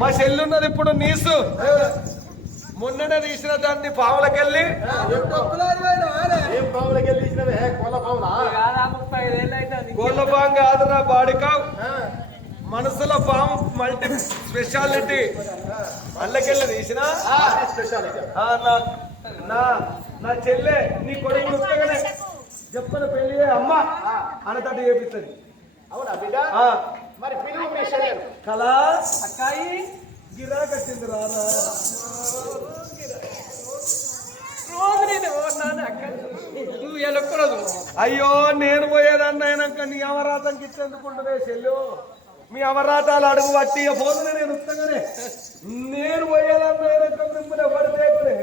మా చెల్లున్నది ఇప్పుడు నీసు. మొన్ననే తీసిన దాన్ని పావులకెళ్ళి కోళ్ళ పాము కాదురా బాడికావు మనసులో పాము మల్టీ స్పెషాలిటీ. అల్లకెళ్ళి తీసిన? స్పెషాలిటీ. ఆ, నా చెల్లె నీ కొడుకు చెప్పన పెళ్ళి అమ్మ. అనతటి చేపిస్తుంది. అవునా బిడ్డ? ఆ, మరి పిలువు మీ చెల్లెలు కళా అక్కాయి గిరా కట్టింది నువ్వు ఎలక్కూడదు అయ్యో నేను పోయేదాన్ని అయినాక నీ అవరాతంకి ఇచ్చేందుకుంటుందే చెల్లు. మీ అవరాటాలు అడుగు పట్టి పోతున్నా నేను ఉత్తగానే నేను పోయేదాన్ని అయినాక మిమ్మల్ని పడితేకునే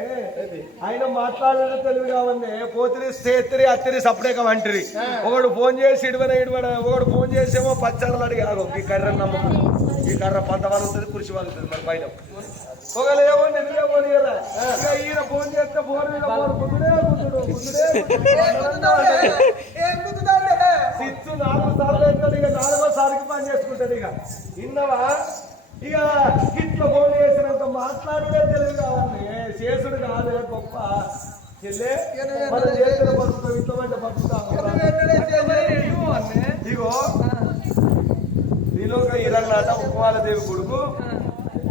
ఆయన మాట్లాడిన తెలివి కావన్నే పోతిరి సేత్తిరి అత్తిరి సపడేక వంటిరి. ఒకడు ఫోన్ చేసి ఇడవన ఇడవడ ఒకడు ఫోన్ చేసేమో పచ్చళ్ళు అడిగారు. ఈ కర్ర నమ్మకం. ఈ కర్ర పంతవాళ్ళు ఉంటుంది కురిసి వాళ్ళు ఉంటుంది మరి పైన. నిద్రేమో నీరా ఇక ఈయన ఫోన్ చేస్తే ఫోన్ మీద ఫోన్ కుదుడు సిచ్చు నాలుగు సార్లు ఇక నాలుగో సారికి పని చేసుకుంటాడు ఇక. ఇన్నవా ఇక ఇట్లా ఫోన్ చేసినంత మాట్లాడే తెలివి కావాలి చేసుడు కాదు గొప్ప. ఇగో నీలో ఇరగలాట ఉపవాల దేవి కొడుకు.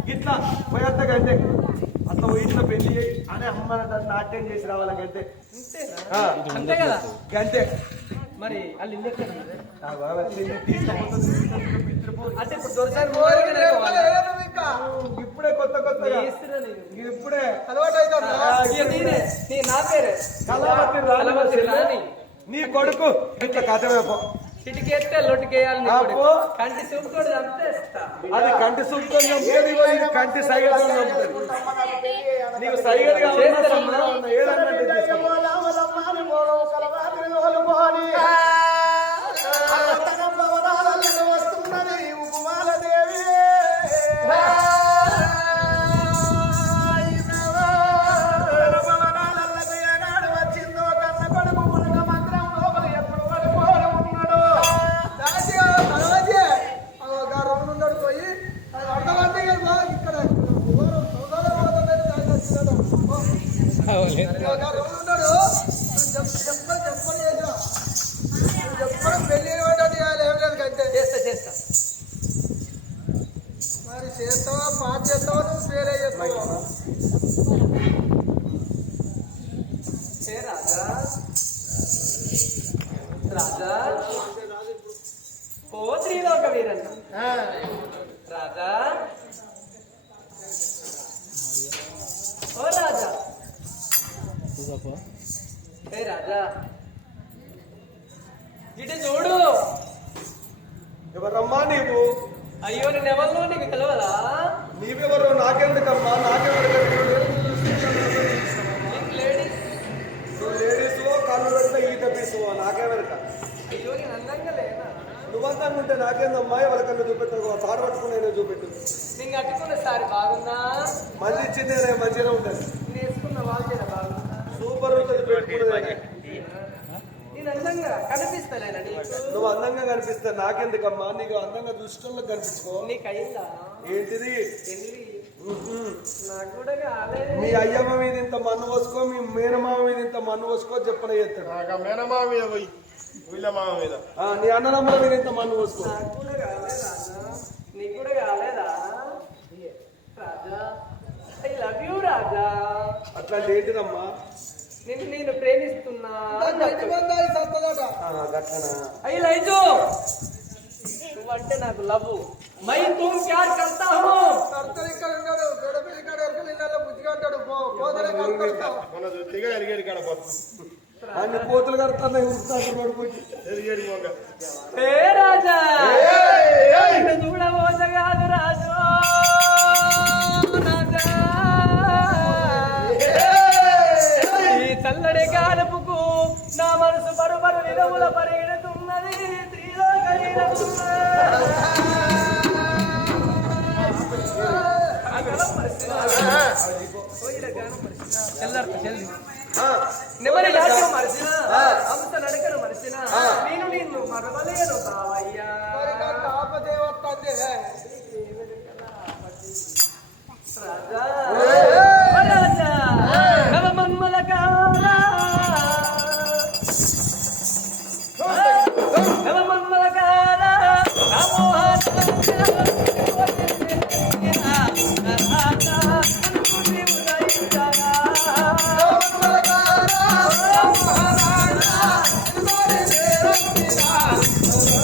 ఇట్లా పోయేంత గంటే అట్లా ఇట్లా పెళ్ళి చేయి అని అమ్మ నాట్యం చేసి రావాలి గంటే ఆ, అంతే కదా. గంటే మరి వాళ్ళు ఇల్లు ఎక్కడ. అంటే ఇప్పుడు దొరసారి కొత్త నేను. ఇప్పుడే. ఇక నేనే, నీ నా పేరే. రాణి. నీ కొడుకు. ఇట్లా కథమేపో చిటికేస్తే. కొడుకు. కంటి చంపేస్తా. అది కంటి ఇది కంటి సైగతో చంపుతుంది నీకు సంబంధం বলব రాజా రాజా ఓ త్రిలోక వీరన్న రాజా ఓ రాజా ఏ రాజా ఇటు చూడు ఎవరమ్మా నీవు? అయ్యో నేను ఎవరిలో నీకు తెలియదా నీవెవరు నాకెందుకమ్మా? నాకెవరు నీకు లేడీస్ నువ్వు లేడీస్ కళ్ళు ఈత పీసువో నాకెవరిక అయ్యో నేను అందంగా లేనా? నువ్వంతా ఉంటే నాకేందమ్మా ఎవరికన్నా చూపెట్టకు తాడు పట్టుకుని చూపెట్టు నేను కట్టుకున్న సారి బాగుందా? మంచి ఇచ్చింది మంచిగా ఉంటుంది నేను వేసుకున్న వాళ్ళ బాగుందా సూపర్ ఉంటుంది పెట్టుకునేది నువ్వు అందంగా కనిపిస్తే నాకెందుకమ్మా? నీకు అందంగా దృష్టంలో కనిపించుకో. నీకు అయిందా ఏంటిది మీ అయ్యమ్మ మీద ఇంత మన్ను పోసుకో మీ మేనమామ మీద ఇంత మన్ను పోసుకో చెప్పన చేస్తాడు. నాకు మేనమామ మీద పోయి వీళ్ళ మామ మీద. ఆ, నీ అన్నదమ్ముల మీద ఇంత మన్ను పోసుకో. నాకు కూడా కాలేదా Raja I love you Raja. అట్లాంటి ఏంటిదమ్మా? నిన్ను నేను ప్రేమిస్తున్నా. ఐ లైక్ నువ్వంటే నాకు love my Tum Pyaar కర్తా who ఇక్కడ ఉన్నాడు బుద్ధిగా పోతలే ఎరిగేడు కాడ పోతాం అన్ని కోతులు కడతాను ఉరుకుతాడు పడిపోయి ఎరిగేడు మొగ్గ ఏ రాజా! చూడబోత నాట్యం మరిచిన అంత నడకను మరిచిన నేను నిన్ను మరవలేను వస్తుంది Okay.